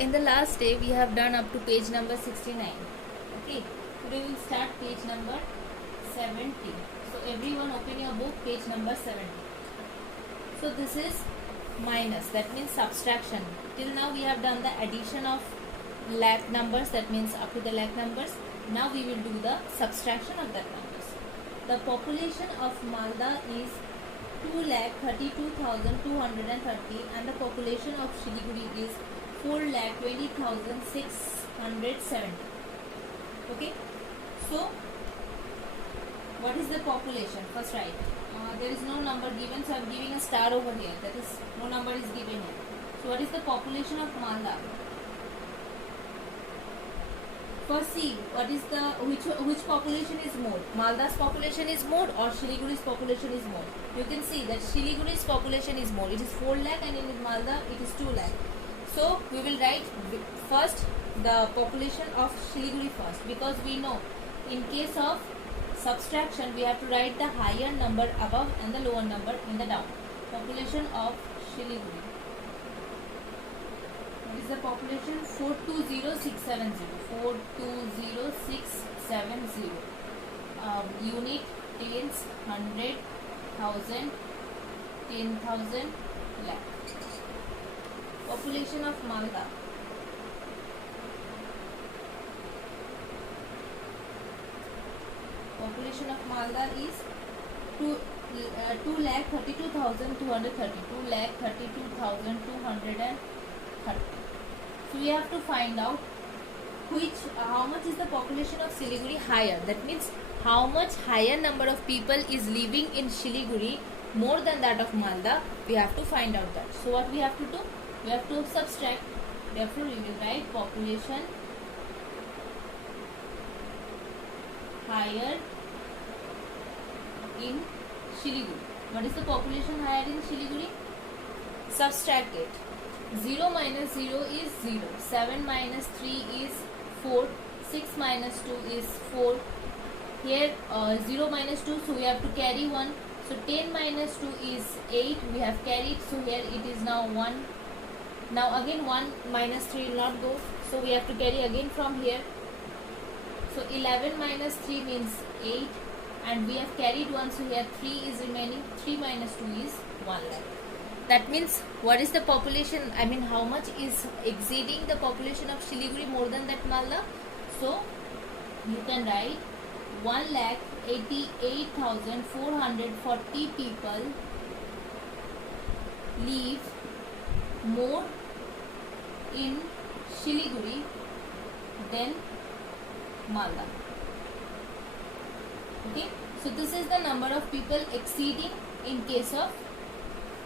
In the last day we have done up to page number 69. Okay, today we will start page number 70. So everyone open your book, page number 70. So this is minus, that means subtraction. Till now we have done the addition of lakh numbers, that means up to the lakh numbers. Now we will do the subtraction of that numbers. The population of Malda is 2,32,230 and the population of Shiliguri is 4,20,670. Okay, so what is the population? First write. There is no number given, so I am giving a star over here. That is, no number is given here. So what is the population of Malda? First see what is the which population is more. Malda's population is more or Shiliguri's population is more. You can see that Shiliguri's population is more. It is 4 lakh and in Malda it is 2 lakh. So we will write first the population of Shiliguri first, because we know in case of subtraction we have to write the higher number above and the lower number in the down. Population of Shiliguri. What is the population? 420,670. 420,670. Unit, tens, 100, 1000, 10,000, lakh. Population of Malda. Population of Malda is 2,32,230. 2,32,230. So we have to find out how much is the population of Shiliguri higher. That means how much higher number of people is living in Shiliguri more than that of Malda. We have to find out that. So what we have to do? We have to subtract. Therefore we will write population higher in Shiliguri. What is the population higher in Shiliguri? Subtract it. 0 minus 0 is 0. 7 minus 3 is 4. 6 minus 2 is 4. Here 0 minus 2, so we have to carry 1. So 10 minus 2 is 8. We have carried, so here it is now 1. Now again 1 minus 3 will not go. So we have to carry again from here. So 11 minus 3 means 8. And we have carried 1, so here 3 is remaining. 3 minus 2 is 1 lakh. That means what is the population, I mean how much is exceeding the population of Shiliguri more than that Malda? So you can write 1,88,440 people live more in Shiliguri than Malda. Okay, so this is the number of people exceeding in case of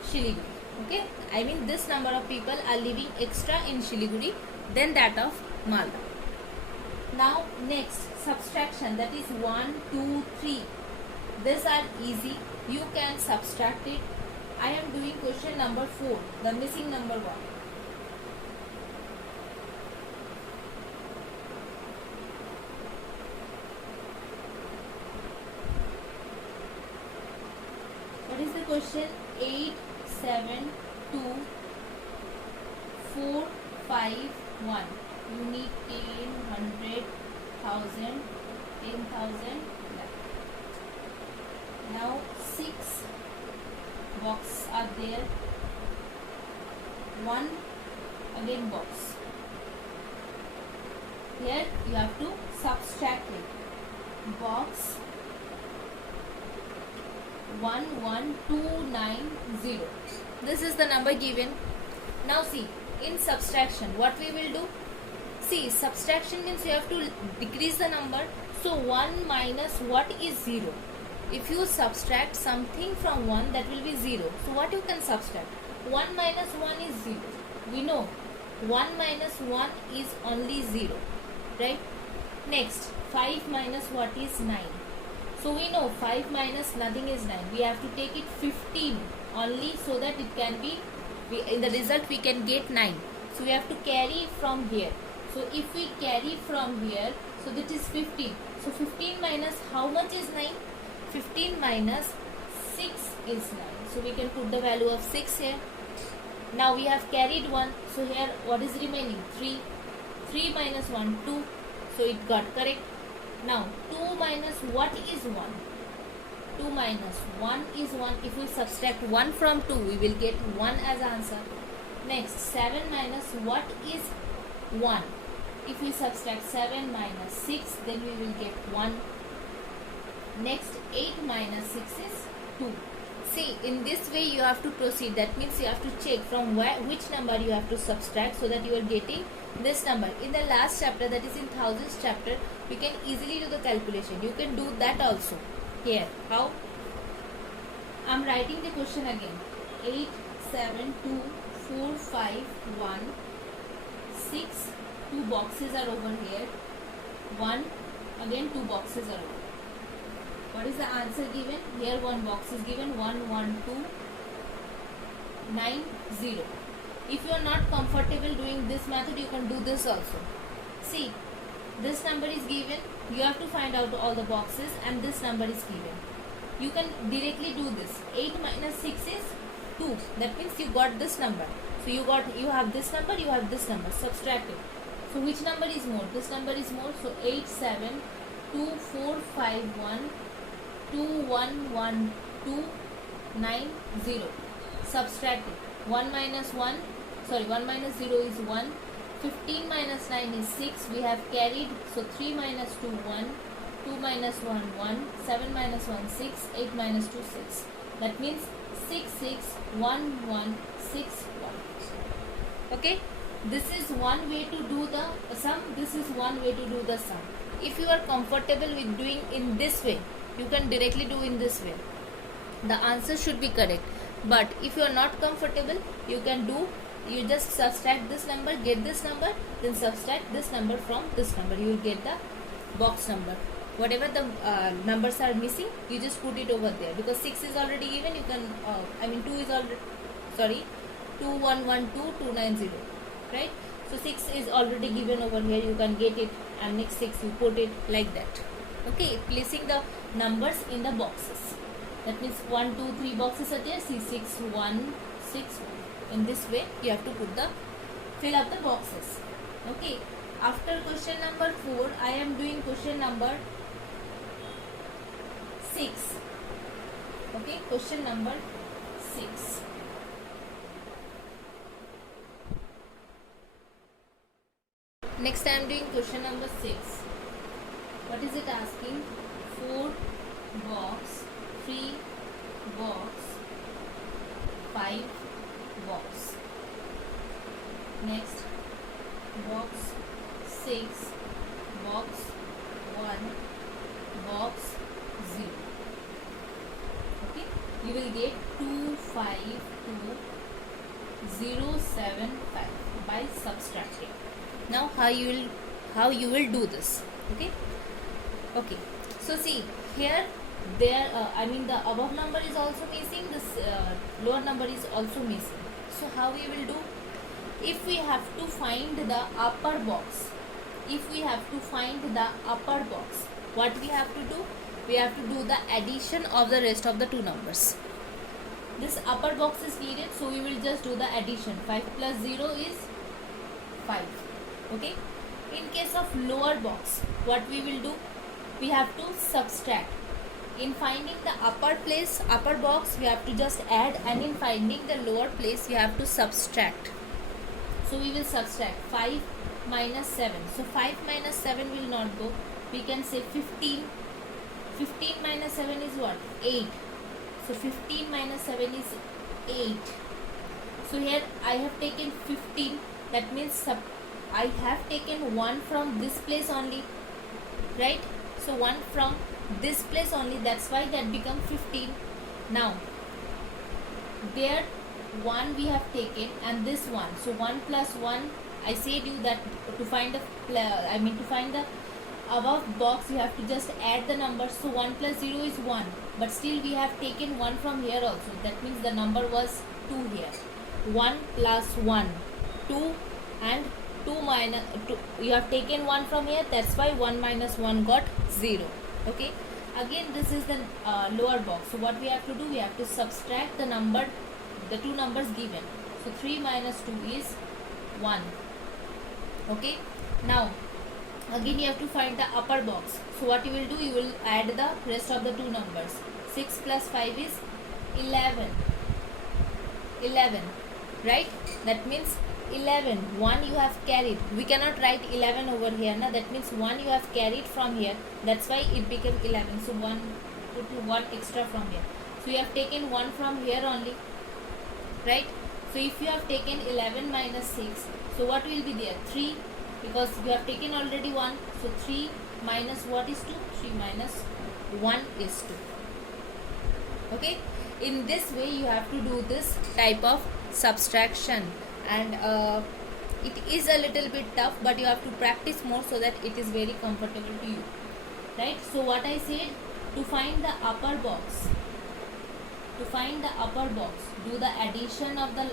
Shiliguri. Okay, I mean this number of people are living extra in Shiliguri than that of Malda. Now next subtraction, that is 1, 2, 3. These are easy. You can subtract it. I am doing question number 4, the missing number 1. What is the question? 8, 7, 2, 4, 5, 1. You need 10, 100, 1000, 10,000. Now 6 boxes are there. 1 again box. Here you have to subtract it. Box 11290. This is the number given. Now see, in subtraction what we will do? See, subtraction means you have to decrease the number. So 1 minus what is 0? If you subtract something from 1, that will be 0. So what you can subtract? 1 minus 1 is 0. We know 1 minus 1 is only 0. Right? Next, 5 minus what is 9? So we know 5 minus nothing is 9. We have to take it 15 only, so that it can be, in the result we can get 9. So we have to carry from here. So if we carry from here, so that is 15. So 15 minus how much is 9? 15 minus 6 is 9. So we can put the value of 6 here. Now we have carried 1. So here what is remaining? 3. 3 minus 1, 2. So it got correct. Now 2 minus what is 1? 2 minus 1 is 1. If we subtract 1 from 2, we will get 1 as answer. Next, 7 minus what is 1? If we subtract 7 minus 6, then we will get 1. Next, 8 minus 6 is 2. See, in this way you have to proceed. That means you have to check from which number you have to subtract so that you are getting this number. In the last chapter, that is in thousands chapter, you can easily do the calculation. You can do that also. Here, how? I am writing the question again. 8, 7, 2, 4, 5, 1, 6, 2 boxes are over here. 1, again 2 boxes are over. What is the answer given? Here 1 box is given. 1, 1, 2, 9, 0. If you are not comfortable doing this method, you can do this also. See, this number is given. You have to find out all the boxes and this number is given. You can directly do this. 8 minus 6 is 2. That means you got this number. So you have this number, you have this number. Subtract it. So which number is more? This number is more. So 8, 7, 2, 4, 5, 1, 2, 1, 1, 2, 9, 0. Subtract it. 1 minus 1 0 is 1. 15 minus 9 is 6. We have carried. So 3 minus 2 1. 2 minus 1 1. 7 minus 1 6. 8 minus 2 6. That means 6 6 1 1 6 1. Okay. This is one way to do the sum. This is one way to do the sum. If you are comfortable with doing in this way, you can directly do in this way. The answer should be correct. But if you are not comfortable, you can do, you just subtract this number, get this number, then subtract this number from this number. You will get the box number. Whatever the numbers are missing, you just put it over there. Because 6 is already given, you can, 2 is already, 2 1 1 2 2 9 0. Right? So 6 is already given over here. You can get it, and next 6 you put it like that. Okay, placing the numbers in the boxes. That means 1 2 3 boxes are there. See, 6 1 6 1. In this way you have to fill up the boxes. Okay, after question number 4, I am doing question number 6. Okay, question number 6. Next I am doing question number 6. What is it asking? 4 box, 3 box, 5 box. Next, box 6, box 1, box 0. Okay, you will get 2 5 2 0 7 5 by subtracting. Now how you will do this? Okay, so see here, there the above number is also missing, this lower number is also missing. So how we will do? If we have to find the upper box, what we have to do? We have to do the addition of the rest of the two numbers. This upper box is needed, so we will just do the addition. 5 plus 0 is 5. Okay, in case of lower box, what we will do? We have to subtract. In finding the upper box, we have to just add, and in finding the lower place, we have to subtract. So we will subtract 5 minus 7. So 5 minus 7 will not go. We can say 15. 15 minus 7 is what? 8. So 15 minus 7 is 8. So here I have taken 15. That means I have taken 1 from this place only, right? So 1 from this place only, that's why that become 15. Now there 1 we have taken, and this 1, so 1 plus 1, I said you that to find the above box, you have to just add the numbers. So 1 plus 0 is 1, but still we have taken 1 from here also. That means the number was 2 here. 1 plus 1, 2, and 2 minus 2, you have taken 1 from here, that's why 1 minus 1 got 0. Okay, again this is the lower box. So what we have to do? We have to subtract the two numbers given. So 3 minus 2 is 1. Okay. Now again you have to find the upper box. So what you will do, you will add the rest of the two numbers. 6 plus 5 is 11. 11, right? That means 11. 1 you have carried. We cannot write 11 over here. Now that means 1 you have carried from here. That's why it became 11. So 1, put 1 extra from here. So you have taken 1 from here only, right? So if you have taken 11 minus 6, so what will be there? 3, because you have taken already 1. So 3 minus what is 2? 3 minus 1 is 2. Okay. In this way you have to do this type of subtraction, and it is a little bit tough, but you have to practice more so that it is very comfortable to you, right? So what I said, to find the upper box, do the addition of the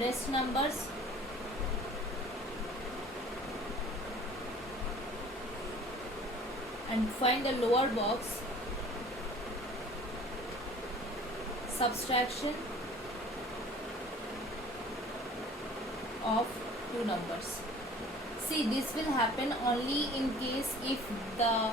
rest numbers, and find the lower box, subtraction of two numbers. See, this will happen only in case if the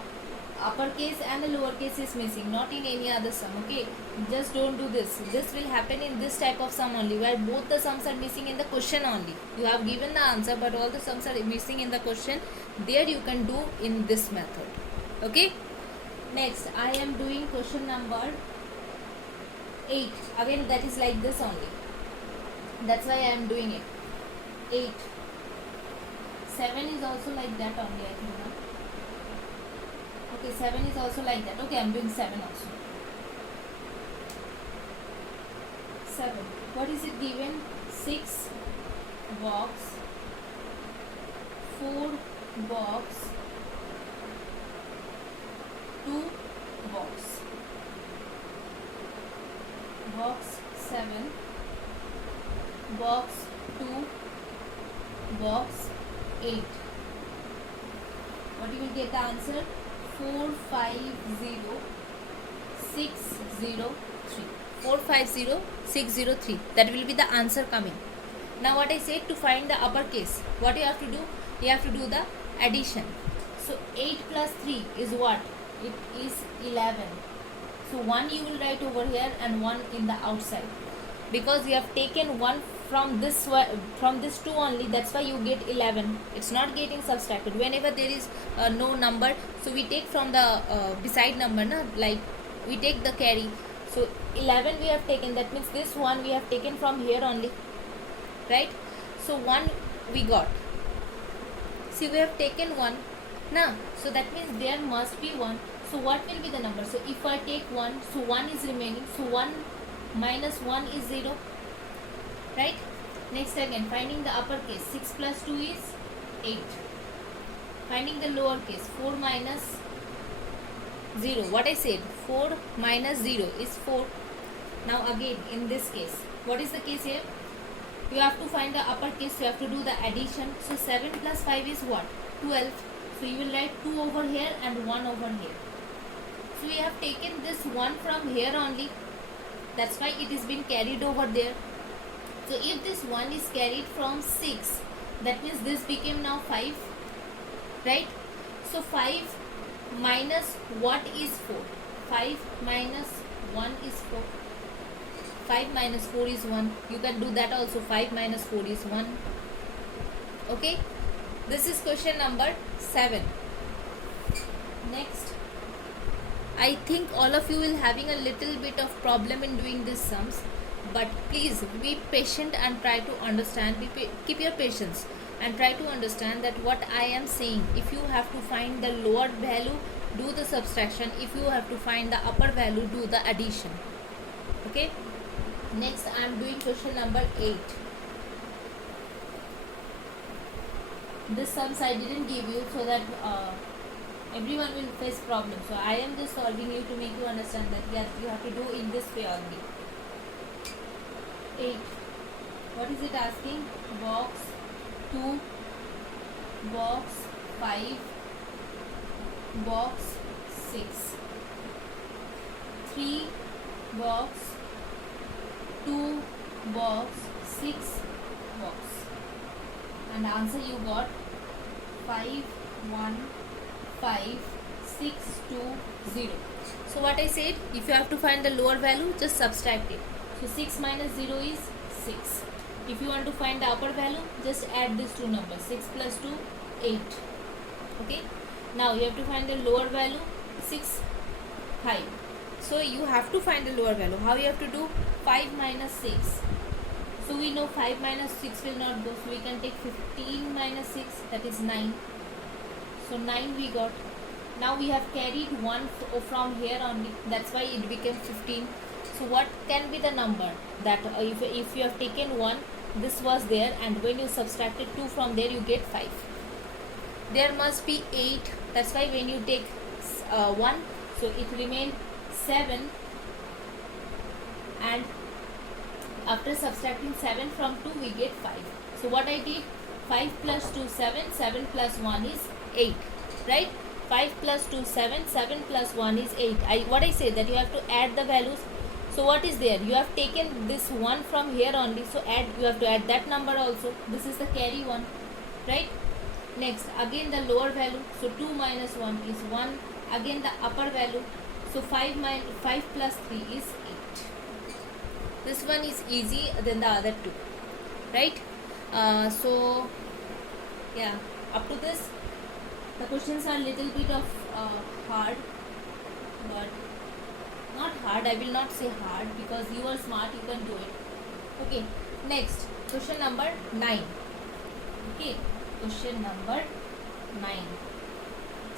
uppercase and the lowercase is missing, not in any other sum. Okay, just don't do this. This will happen in this type of sum only, where both the sums are missing in the question only. You have given the answer, but all the sums are missing in the question. There you can do in this method. Okay. Next, I am doing question number 8. Again, that is like this only. That's why I am doing it. 8. 7 is also like that only, I think. Huh? Okay, 7 is also like that. Okay, I am doing 7 also. 7. What is it given? 6 box, 4 box, 2 box. Box 7, box 2, box 8. What you will get the answer? 450603. 450603. That will be the answer coming. Now what I said, to find the uppercase, what you have to do? You have to do the addition. So 8 plus 3 is what? It is 11. So 1 you will write over here and 1 in the outside, because you have taken 1 from this 2 only. That's why you get 11. It's not getting subtracted. Whenever there is no number, so we take from the beside number, na? Like we take the carry. So 11 we have taken. That means this 1 we have taken from here only, right? So 1 we got. See, we have taken 1 now. So that means there must be 1. So what will be the number? So if I take 1, so 1 is remaining. So 1 minus 1 is 0. Right? Next again, finding the uppercase. 6 plus 2 is 8. Finding the lower case. 4 minus 0. What I said? 4 minus 0 is 4. Now again, in this case, what is the case here? You have to find the uppercase. You have to do the addition. So 7 plus 5 is what? 12. So you will write 2 over here and 1 over here. So we have taken this 1 from here only. That's why it is been carried over there. So if this 1 is carried from 6, that means this became now 5, right? So 5 minus what is 4? 5 minus 1 is 4. 5 minus 4 is 1. You can do that also. 5 minus 4 is 1. Okay. This is question number 7. Next. I think all of you will having a little bit of problem in doing these sums, but please be patient and try to understand. Keep your patience and try to understand that what I am saying. If you have to find the lower value, do the subtraction. If you have to find the upper value, do the addition. Okay. Next, I am doing question number 8. This sums I didn't give you so that everyone will face problem. So I am just solving you to make you understand that yes, you have to do in this way only. 8. What is it asking? Box 2, box 5, box 6. 3 box 2 box 6 box, and answer you got 515,620. So what I said, if you have to find the lower value, just subtract it. So 6 minus 0 is 6. If you want to find the upper value, just add these two numbers. 6 plus 2, 8. Okay. Now you have to find the lower value, 6, 5. So you have to find the lower value. How you have to do? 5 minus 6. So we know 5 minus 6 will not go. So we can take 15 minus 6, that is 9. So 9 we got. Now we have carried 1 from here only. That's why it became 15. So what can be the number that if you have taken 1, this was there, and when you subtracted 2 from there, you get 5. There must be 8. That's why when you take 1, so it remained 7, and after subtracting 7 from 2, we get 5. So what I did, 5 plus 2, 7, 7 plus 1 is 8, right? 5 plus 2, 7, 7 plus 1 is 8. What I say, that you have to add the values. So what is there? You have taken this 1 from here only, so you have to add that number also. This is the carry 1, right? Next, again the lower value. So 2 minus 1 is 1. Again the upper value. So 5 plus 3 is 8. This one is easy than the other two, right? So yeah, up to this, the questions are little bit of hard, but not hard. I will not say hard, because you are smart, you can do it. Okay, next question number 9. Okay, question number 9.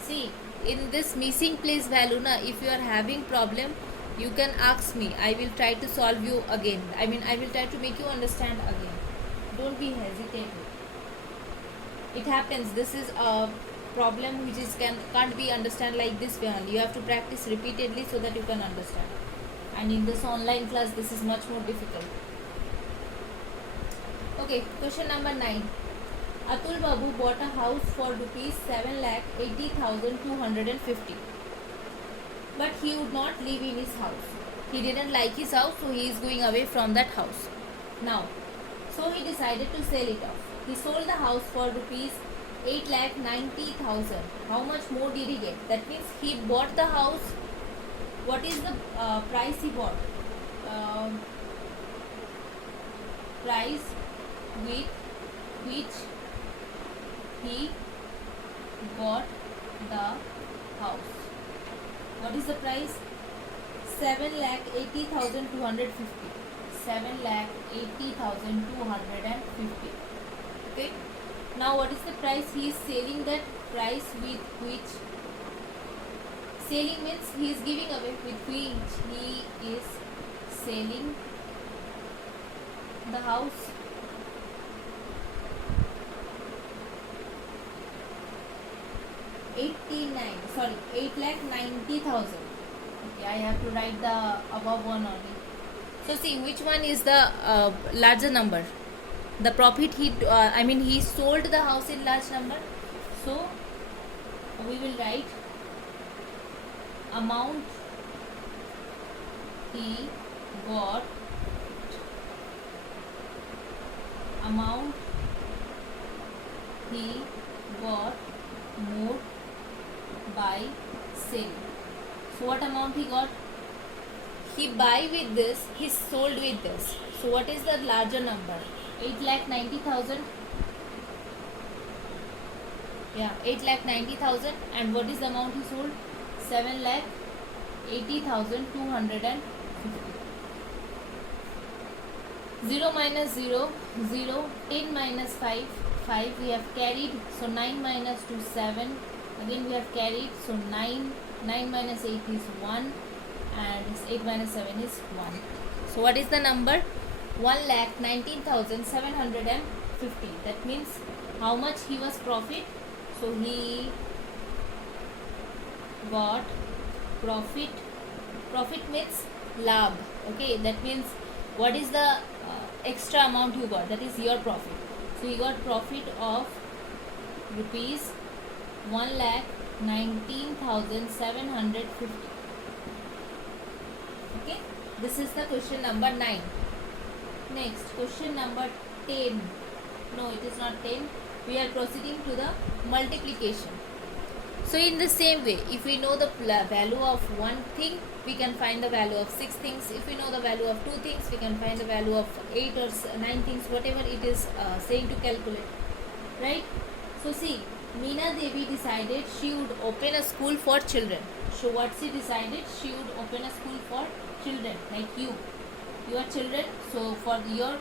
See, in this missing place value, if you are having problem, you can ask me. I will try to solve you again. I will try to make you understand again. Don't be hesitant. It happens. This is a problem which can't be understand like this way only. You have to practice repeatedly so that you can understand. And in this online class, this is much more difficult. Okay, question number 9. Atul Babu bought a house for rupees 7,80,250. But he would not live in his house. He didn't like his house, so he is going away from that house. Now, so he decided to sell it off. He sold the house for rupees 8,90,000. How much more did he get? That means he bought the house. What is the price he bought? Price with which he bought the house. What is the price? 7,80,250. 7,80,250. Okay. Now what is the price he is selling that? Price with which, selling means he is giving away, with which he is selling the house. Sorry, 8,90,000. Okay, I have to write the above one only. So see, which one is the larger number? The profit he sold the house in large number. So we will write amount he got, more by sale. So what amount he got? He buy with this, he sold with this. So what is the larger number? 8,90,000. Yeah, 8,90,000. And what is the amount he sold? 7,80,250. 0 minus 0, 0. 10 minus 5, 5. We have carried. So 9 minus 2, 7. Again we have carried. So 9. 9 minus 8 is 1. And 8 minus 7 is 1. So what is the number? 1,19,750. That means how much he was profit? So he got profit. Profit means labh. Okay, that means what is the extra amount you got? That is your profit. So you got profit of rupees 1,19,750. Okay, this is the question number 9. Next, question number 10. No, it is not 10. We are proceeding to the multiplication. So in the same way, if we know the value of one thing, we can find the value of 6 things. If we know the value of 2 things, we can find the value of 8 or 9 things, whatever it is saying to calculate. Right? So see, Meena Devi decided she would open a school for children. So what she decided? She would open a school for children, like you. You are children, so for your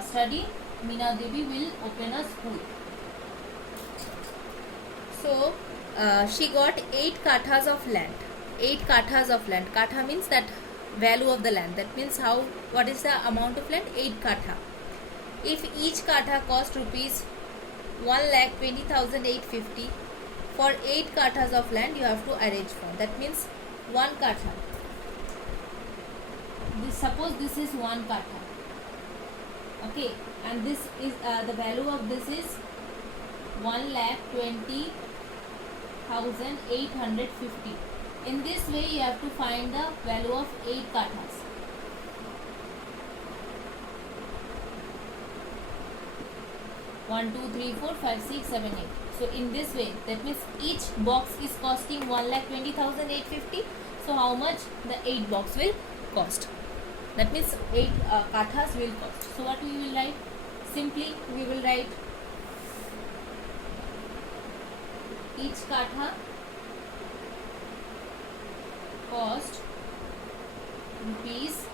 study, Meena Devi will open a school. So she got 8 kathas of land. 8 kathas of land. Katha means that value of the land. That means what is the amount of land? 8 katha. If each katha cost rupees 1,20,850, for 8 kathas of land you have to arrange for. That means 1 katha. Suppose this is 1 katha. Okay, and this is the value of this is 1,20,850. In this way you have to find the value of 8 kathas. One, two, three, four, 5, 6, 7, 8. So in this way, that means each box is costing 1,20,850. So how much the 8 box will cost? That means 8 kathas will cost. So what we will write? Simply we will write each katha cost rupees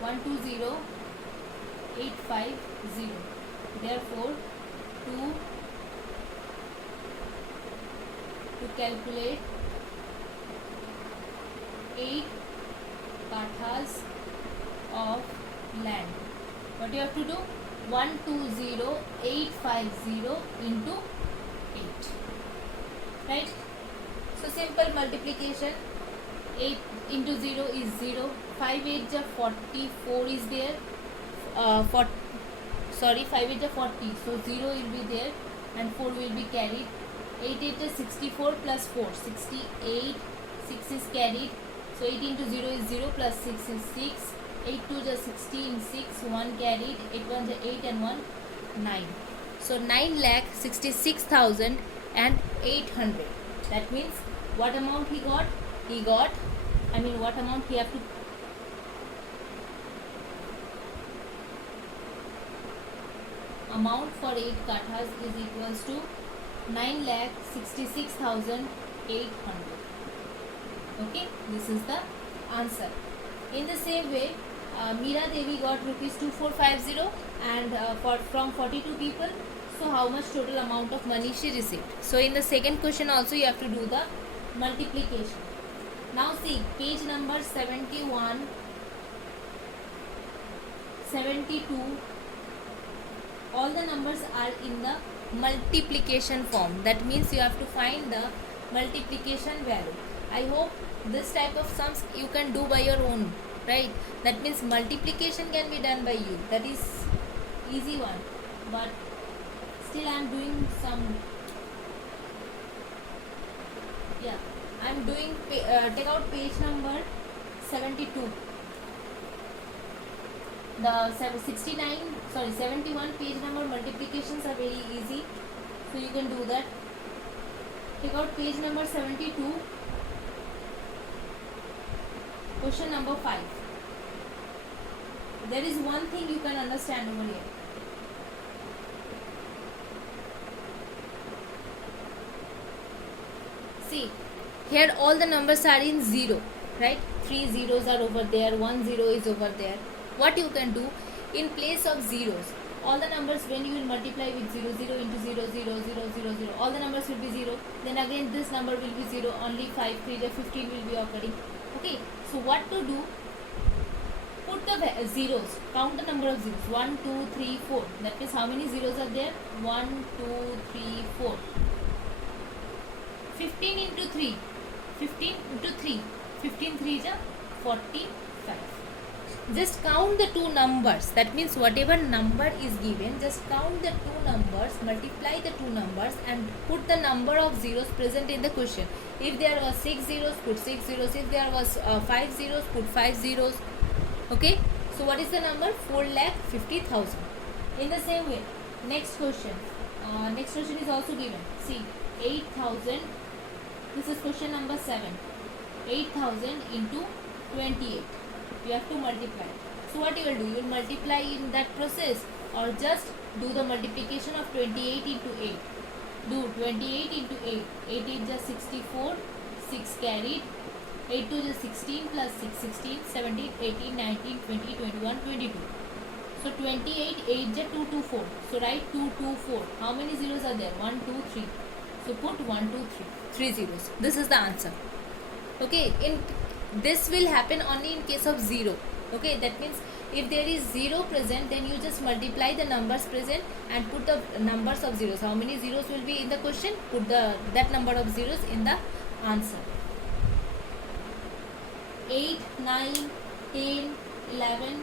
120,850. Therefore, to calculate 8 kathas of land, what you have to do? 120,850 into 8. Right? So simple multiplication. 8 into 0 is 0. 5 8 ja 44 is there. 5 8 ja 40. So 0 will be there and 4 will be carried. 8 8 ja 64 plus 4. 68. 6 is carried. So 8 into 0 is 0 plus 6 is 6. 8 2 ja 16. 6. 1 carried. 8 1 ja 8 and 1 9. So 9,66,800. That means what amount he got? What amount he have to amount for 8 kathas is equals to 9,66,800. Okay, this is the answer. In the same way, Meera Devi got rupees 2450 and from 42 people. So how much total amount of money she received? So in the second question also you have to do the multiplication. Now see, page number 71, 72, all the numbers are in the multiplication form. That means you have to find the multiplication value. I hope this type of sums you can do by your own, right? That means multiplication can be done by you. That is easy one, but still I am doing some. Yeah, I am doing. Take out page number 72. The 71 page number multiplications are very easy, so you can do that. Take out page number 72. Question number 5. There is one thing you can understand over here. See, here all the numbers are in 0, right? 3 zeros are over there, 1 0 is over there. What you can do, in place of zeros, all the numbers when you will multiply with 0, 0 into 0, 0, 0, 0, 0, all the numbers will be 0. Then again this number will be 0, only 5, 3, 15 will be occurring. Okay, so what to do? Put the zeros, count the number of zeros, 1, 2, 3, 4. That means how many zeros are there? 1, 2, 3, 4. 15 into 3, 15 into 3, 15 3 is 45. Just count the two numbers. That means whatever number is given, just count the two numbers, multiply the two numbers and put the number of zeros present in the question. If there was 6 zeros, put 6 zeros. If there was 5 zeros, put 5 zeros. Okay, So what is the number? 4,50,000. In the same way, next question. Next question is also given. See, 8,000. This is question number 7. 8,000 into 28. You have to multiply. So what you will do? You will multiply in that process, or just do the multiplication of 28 into 8. Do 28 into 8. 8 is just 64. 6 carried. 8 2 is 16 plus 6, 16, 17, 18, 19, 20, 21, 22. So 28, 8 is 2, 2, 4. So write 2, 2, 4. How many zeros are there? 1, 2, 3. So put 1, 2, 3. 3 zeros. This is the answer. Okay, in this will happen only in case of 0. Okay, that means if there is 0 present, then you just multiply the numbers present and put the numbers of zeros. How many zeros will be in the question? Put that number of zeros in the answer. 8, 9, 10, 11,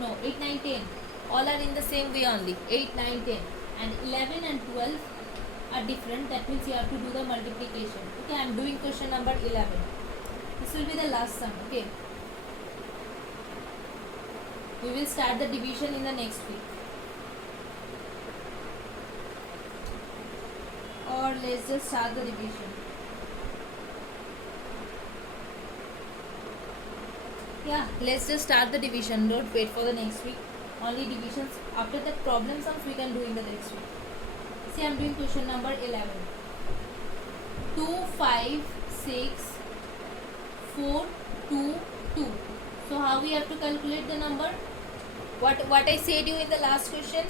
no, 8, 9, 10. All are in the same way only. 8, 9, 10. And 11 and 12 are different. That means you have to do the multiplication. Okay, I am doing question number 11. This will be the last sum. Okay. We will start the division in the next week. Or let's just start the division. Yeah, let's just start the division. Don't wait for the next week. Only divisions. After that, problem sums we can do in the next week. See, I am doing question number 11. 2, 5, 6, 4, 2, 2. So how we have to calculate the number? What I said you in the last question.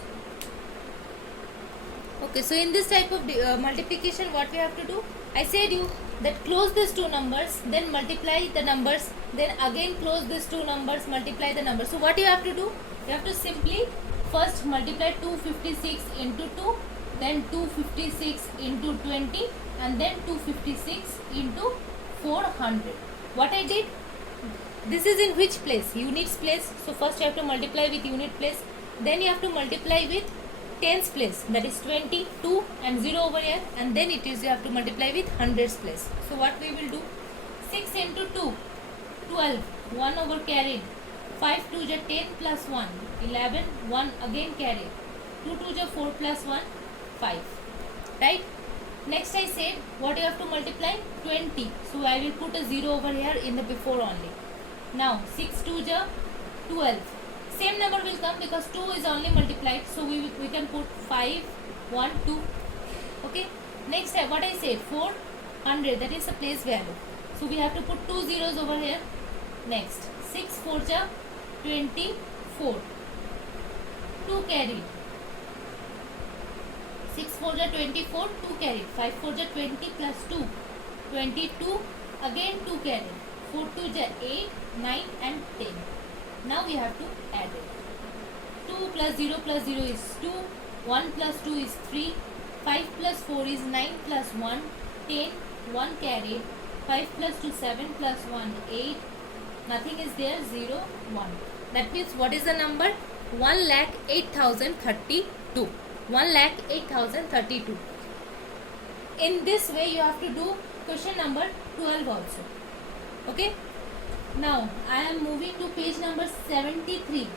Okay, so in this type of multiplication, what we have to do? I said you that close these two numbers, then multiply the numbers, then again close these two numbers, multiply the numbers. So what you have to do? You have to simply first multiply 256 into 2, then 256 into 20, and then 256 into 400. What I did? This is in which place? Units place. So first you have to multiply with unit place, then you have to multiply with tens place, that is 20, 2 and 0 over here, and then it is you have to multiply with hundreds place. So what we will do? 6 into 2, 12, 1 over carried, 5 2 is 10 plus 1, 11, 1 again carried, 2 2 is 4 plus 1, 5. Right? Next I said what you have to multiply? 20. So I will put a 0 over here in the before only. Now 6 2 is 12. Same number will come because 2 is only multiplied. So we can put 5, 1, 2. Okay. Next what I said? 400. That is the place value. So we have to put 2 zeros over here. Next 6 4 is 24. 2 carried. 6 4 is 24. 2 carried. 5 4 is 20 plus 2. 22. Again 2 carried. 4 2 is 8, 9 and 10. Now we have to add it. 2 plus 0 is 2. 1 plus 2 is 3. 5 plus 4 is 9 plus 1, 10. 1 carried. 5 plus 2, 7 plus 1, 8. Nothing is there, 0, 1. That means what is the number? 1,08,032. 1,08,032. In this way you have to do question number 12 also. Okay. Now I am moving to page number 73.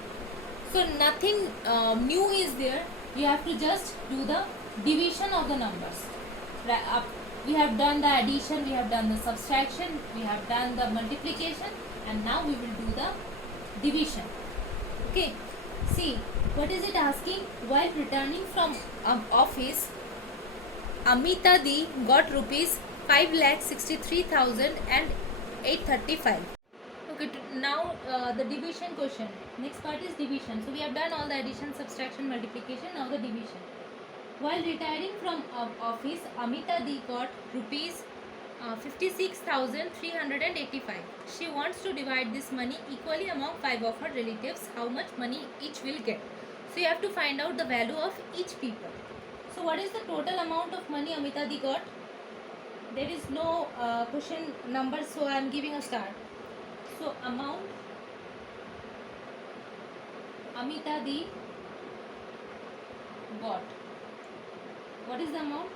So nothing new is there. You have to just do the division of the numbers. Right, we have done the addition, we have done the subtraction, we have done the multiplication, and now we will do the division. Okay. See, what is it asking? While returning from office, Amita Di got rupees 5,63,835. Okay, now the division question. Next part is division. So we have done all the addition, subtraction, multiplication. Now the division. While retiring from office, Amita Di got rupees 56,385. She wants to divide this money equally among 5 of her relatives. How much money each will get? So you have to find out the value of each people. So what is the total amount of money Amita Di got? There is no question number, so I am giving a star. So amount Amita Di got. What is the amount?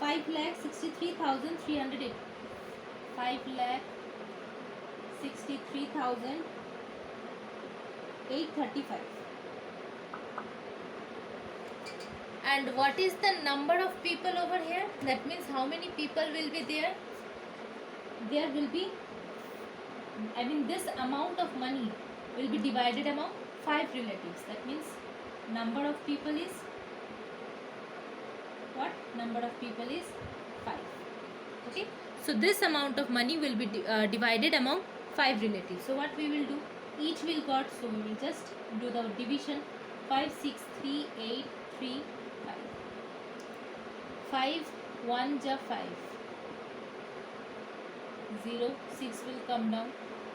5,63,308. 5,63,308. 835. And what is the number of people over here? That means how many people will be there? There will be, this amount of money will be divided among 5 relatives. That means number of people is what? Number of people is 5. Okay. So this amount of money will be divided among 5 relatives. So what we will do? Each will got. So we will just do the division. 5, 6, 3, 8, 3, 5. 5, 1 ja 5. 0, 6 will come down.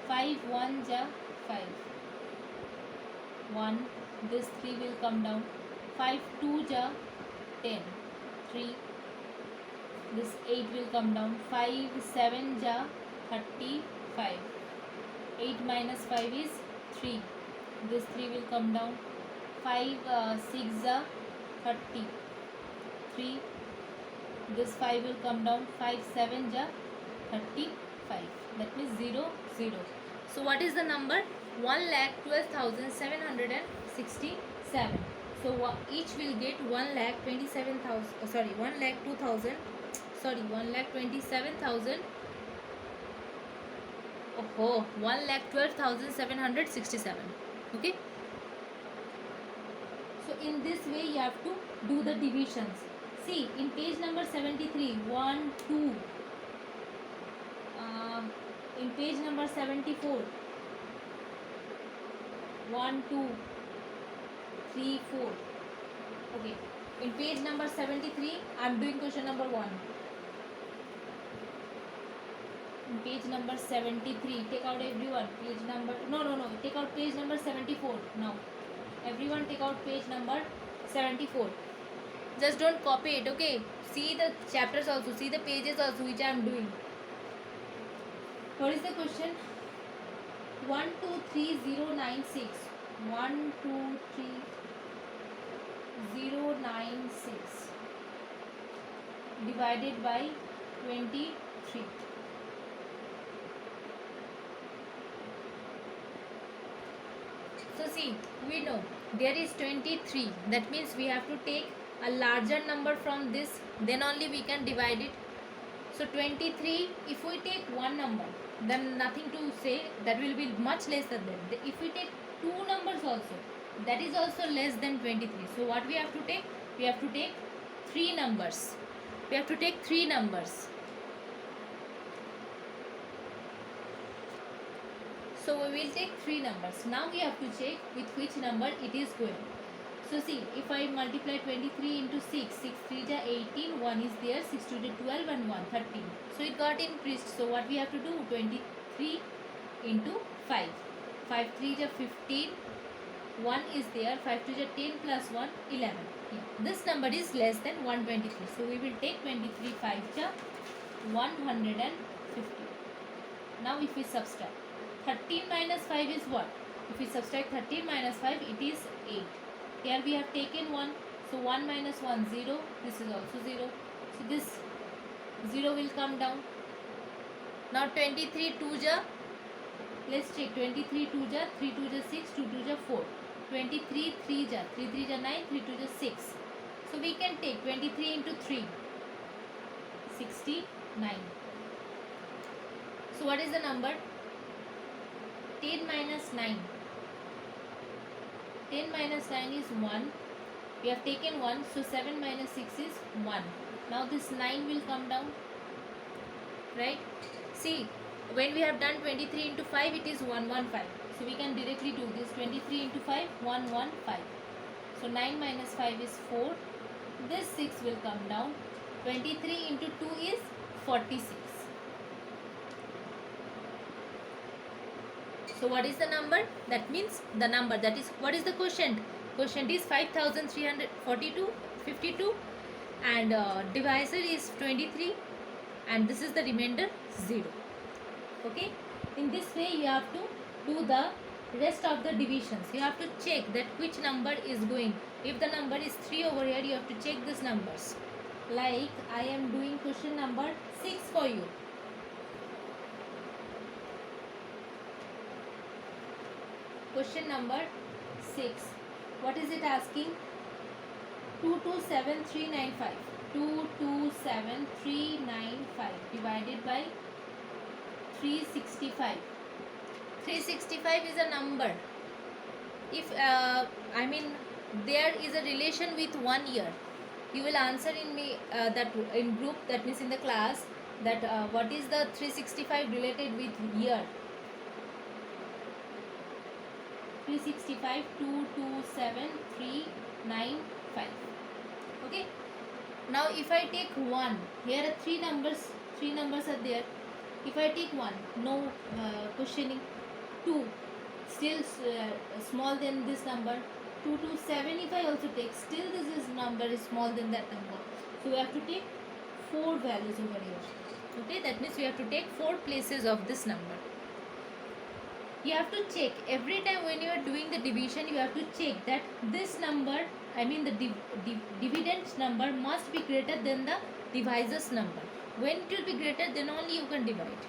5, 1 ja 5. 1, this 3 will come down. 5, 2 ja 10. 3, this 8 will come down. 5, 7 ja 35. 8 minus 5 is 3. This 3 will come down. 5, 6 ja 30. 3, this 5 will come down. 5, 7 ja 35. That means 0, 0. So what is the number? 1,12,767. So each will get 1,27,000. Sorry, 1,02,000. Sorry, 1,27,000. Oh, 1,12,767. Okay. So in this way you have to do the divisions. See, in page number 73, 1, 2. In page number 74, 1, 2, 3, 4. Okay. In page number 73, I am doing question number 1. In page number 73, take out everyone. Page number, no. Take out page number 74 now. Everyone take out page number 74. Just don't copy it, okay? See the chapters also, see the pages also which I am doing. What is the question? 1, 2, 3, 0, 9, 6. 1, 2, 3, 0, 9, 6. Divided by 23. So see, we know there is 23. That means we have to take a larger number from this, then only we can divide it. So 23, if we take one number, then nothing to say, that will be much less than that. If we take two numbers also, that is also less than 23. So what we have to take? We have to take 3 numbers. We have to take 3 numbers. So we will take 3 numbers. Now we have to check with which number it is going. So see, if I multiply 23 into 6, 6 3 ja 18, 1 is there, 6 2 ja 12 and 1 13. So it got increased. So what we have to do? 23 into 5. 5 3 ja 15, 1 is there, 5 2 ja 10 plus 1, 11. Yeah. This number is less than 123. So we will take 23 5 ja 150. Now if we subtract, 13 minus 5 is what? If we subtract 13 minus 5, it is 8. Here we have taken 1. So 1 minus 1, 0. This is also 0. So this 0 will come down. Now 23 2 ja. Let's check. 23 2 ja, 3 2 ja 6, 2 2 ja 4. 23 3 ja, 3 3 ja 9, 3 2 ja 6. So we can take 23 into 3. 69. So what is the number? 10 minus 9. 10 minus 9 is 1. We have taken 1. So 7 minus 6 is 1. Now this 9 will come down. Right? See, when we have done 23 into 5, it is 115. So we can directly do this. 23 into 5, 115. So 9 minus 5 is 4. This 6 will come down. 23 into 2 is 46. So what is the number? That means the number, that is, what is the quotient? Quotient is 5352 and divisor is 23 and this is the remainder 0. Okay. In this way you have to do the rest of the divisions. You have to check that which number is going. If the number is 3 over here, you have to check these numbers. Like I am doing question number 6 for you. Question number 6. What is it asking? 227395. 227395 divided by 365. 365 is a number. If there is a relation with 1 year, you will answer in me that in group, that means in the class, that what is the 365 related with year. 365 227395. Okay. Now if I take 1, here are three numbers are there. If I take 1, no questioning. 2, still small than this number. 227, if I also take, still this is number is small than that number. So we have to take 4 values over here. Okay, that means we have to take 4 places of this number. You have to check every time when you are doing the division. You have to check that this number, the dividend's number must be greater than the divisor's number. When it will be greater, then only you can divide.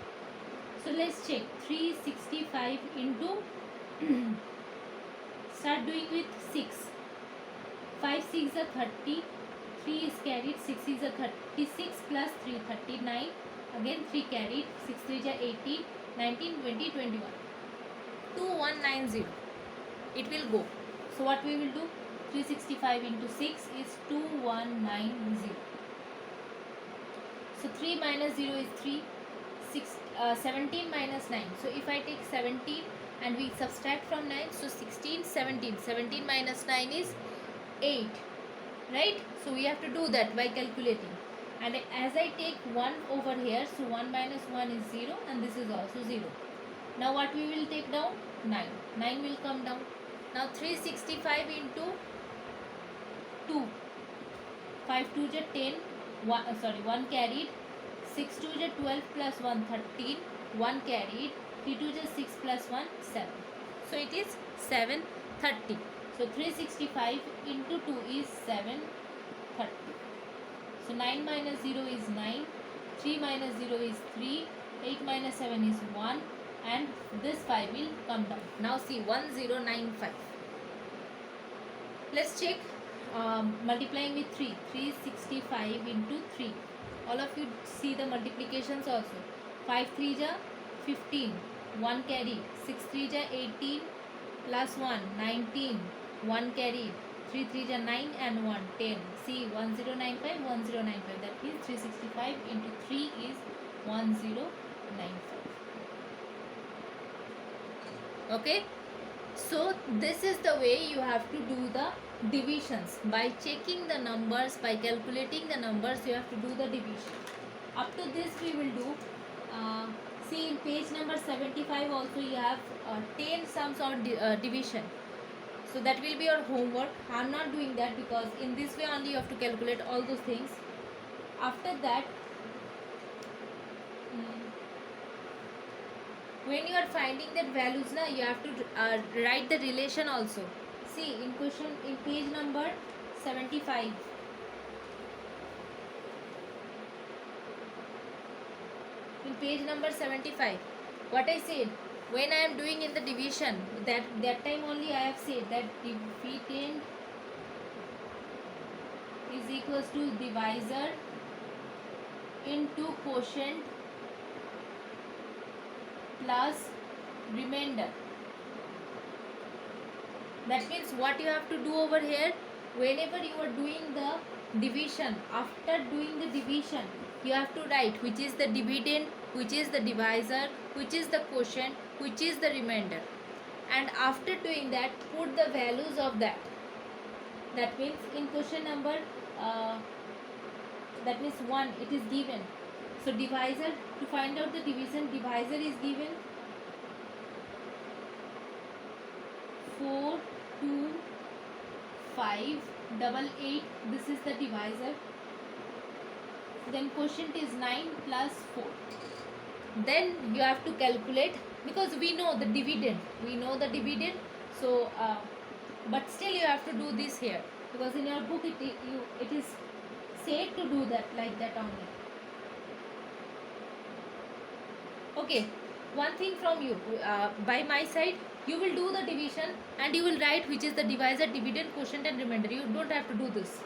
So let's check. 365 into start doing with 6. 5 6 are 30. 3 is carried. 6 is a 36 plus 3 39. Again 3 carried. 6 3 is 18. 19 20 21. 2190. It will go. So what we will do? 365 into 6 is 2190. So 3 minus 0 is 3. 17 minus 9. So if I take 17 and we subtract from 9, so 16 17. 17 minus 9 is 8. Right? So we have to do that by calculating. And as I take 1 over here, so 1 minus 1 is 0, and this is also 0. Now what we will take down? 9. 9 will come down. Now 365 into 2. 5 2 is 10. 1 carried. 6 2 is 12 plus 1 13. 1 carried. 3 2 is 6 plus 1 7. So it is 730. So 365 into 2 is 730. So 9 minus 0 is 9. 3 minus 0 is 3. 8 minus 7 is 1. And this 5 will come down. Now see, 1095. Let's check multiplying with 3. 365 into 3. All of you see the multiplications also. 5 3 is 15. 1 carry. 6 3 is 18 plus 1 19. 1 carry. 3 3 is 9 and 1 10. See, 1095 1095. That means 365 into 3 is 1095. Okay, so this is the way you have to do the divisions. By checking the numbers, by calculating the numbers, you have to do the division. Up to this we will do. See, in page number 75 also you have 10 sums on division. So that will be your homework. I am not doing that because in this way only you have to calculate all those things. After that, when you are finding that values, you have to write the relation also. See, in question, in page number 75. In page number 75, what I said, when I am doing in the division, that time only I have said that dividend is equals to divisor into quotient plus remainder. That means what you have to do over here, whenever you are doing the division, after doing the division, you have to write which is the dividend, which is the divisor, which is the quotient, which is the remainder. And after doing that, put the values of that. That means in question number, that means 1, it is given. So divisor, to find out the division, divisor is given 4 2 5 88. This is the divisor. Then quotient is 9 plus 4. Then you have to calculate, because we know the dividend. So but still you have to do this here, because in your book it is said to do that like that only. Okay, one thing from you, by my side You will do the division and you will write which is the divisor, dividend, quotient and remainder. You don't have to do this.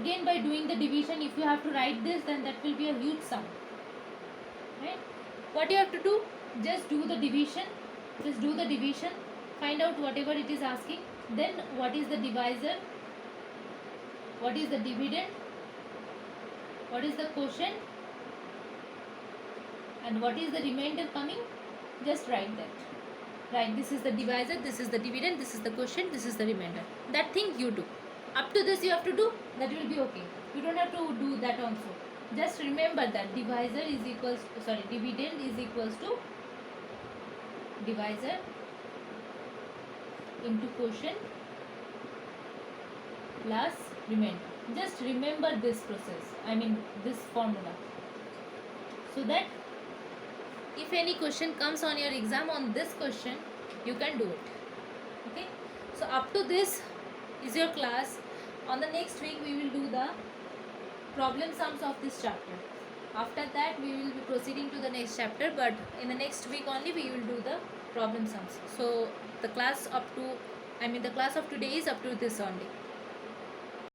Again, by doing the division, if you have to write this, then that will be a huge sum. Right? What you have to do? Just do the division. Just do the division. Find out whatever it is asking. Then what is the divisor? What is the dividend? What is the quotient? And what is the remainder coming? Just write that. Right, this is the divisor, this is the dividend, this is the quotient, this is the remainder. That thing you do. Up to this you have to do, that will be okay. You don't have to do that also. Just remember that divisor is equals to, dividend is equals to divisor into quotient plus remainder. Just remember this process, this formula, so that if any question comes on your exam on this question, you can do it. Okay, so up to this is your class. On the next week we will do the problem sums of this chapter. After that we will be proceeding to the next chapter, but in the next week only we will do the problem sums. So the class of today is up to this only.